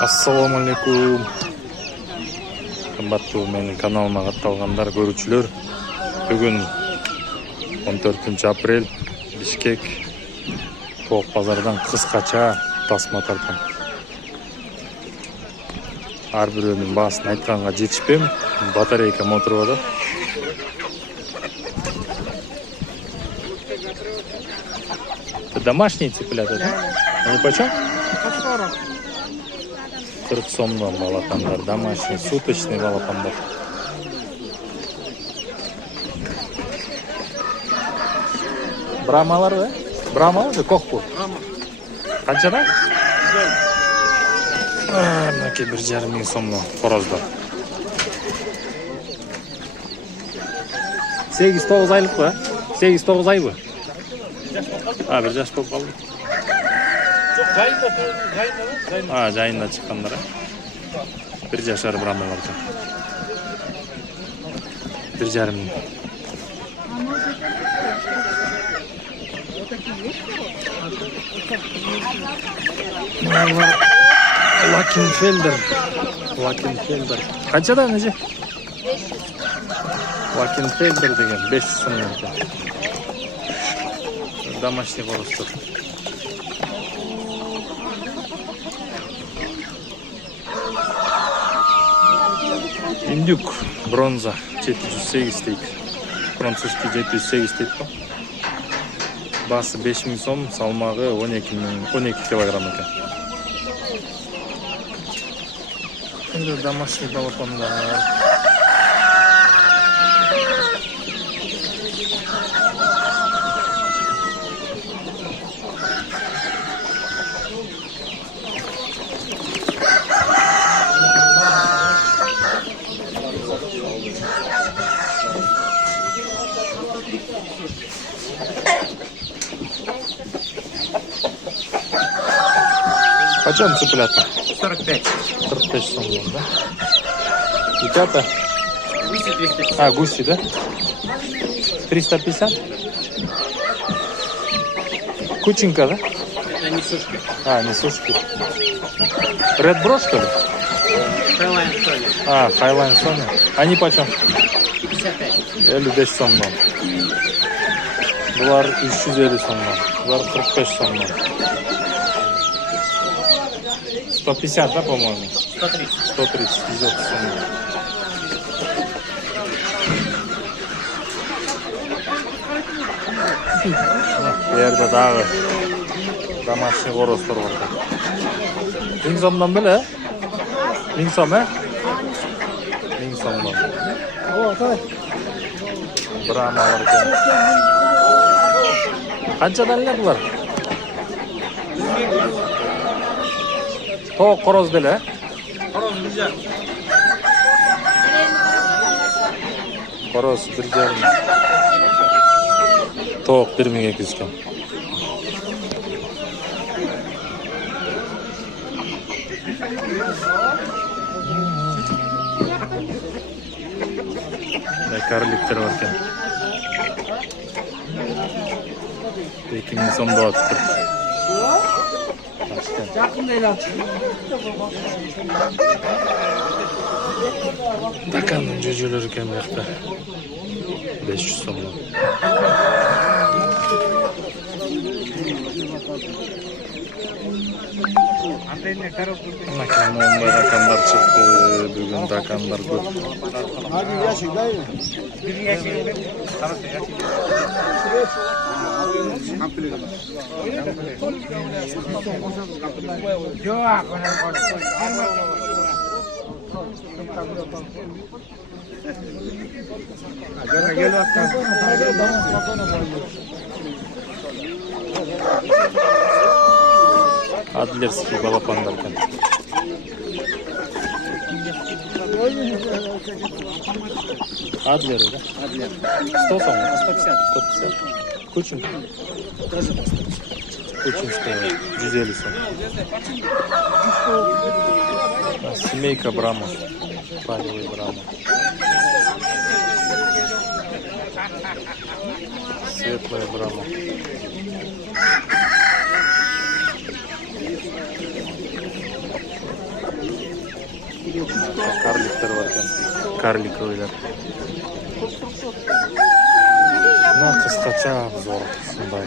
Assalomu alaykum. Qimmatli mening kanalimga qatalganlar, görүүчүлөр. Бүгүн 14-aprel Бишкек тоқ базардан кыскача тасма тартам. Ар бирөөнүн баасын айтканга жетишпейм. Батарейкам отуруп атат. Домашние цыплята, да? Они почем? 40 сомдон балапандар, домашний, суточный балапандар. Брамалар, да? Брамалар да, коқпу? Қанчада? Мынакей 1,5 мың сомдон қороздар. 8-9 айлық ба? 8-9 ай ба? Bir жаш болып қалды. Жайында шыққандар. 1 жашар брамалар екен. 1,5 мың. Лакенфельдер. Қаншадан әже? Лакенфельдер деген 500 сомнан екен. Домашний қоростар. Индюк бронза 708 дейт. Французский 708 дейт па. Басы 5 мың сом, салмағы 12 килограмм екен. Енді домашний балапандар. Почем цыплята? 45. 45 сомдон, да? Утята? Гуси 350. Гуси, да? 350? Кученька, да? Несушки. Несушки. Red Bro, что ли? Хайлайн Сони. Хайлайн Сони. Они почем? 55. 55 сомдон. Бұлар 350 сомдон. Бұлар 45 сомдон. 150, да, по-моему? 130 везет сумму. Yerде дағы домашний қоростар бар. 1000 сомдан біле? 1000 сом, 1000 сомдан. Брамалар екен. Қаншадан еле бұлар? Тоқ қороз беле? Қороз 1,5. Қороз 1,5. Тоқ 1200 екен. Карликтер бар екен. 2000 сомда атып тұр. Даканның жүжелері екен жақта. 500 сомнан. Ондай дакандар шықты. Бүгін дакандар көп. Адлерский балапандар екен. Адлер, да? Адлер. 100 сом? 150. 150. Кучинка? Тоже по 150. Кучинская 150 сом. Семейка Брама. Палевый Брама. Светлая Брама. Karbikler var ekan. Karlikovlar. Mana qisqacha obzor shunday.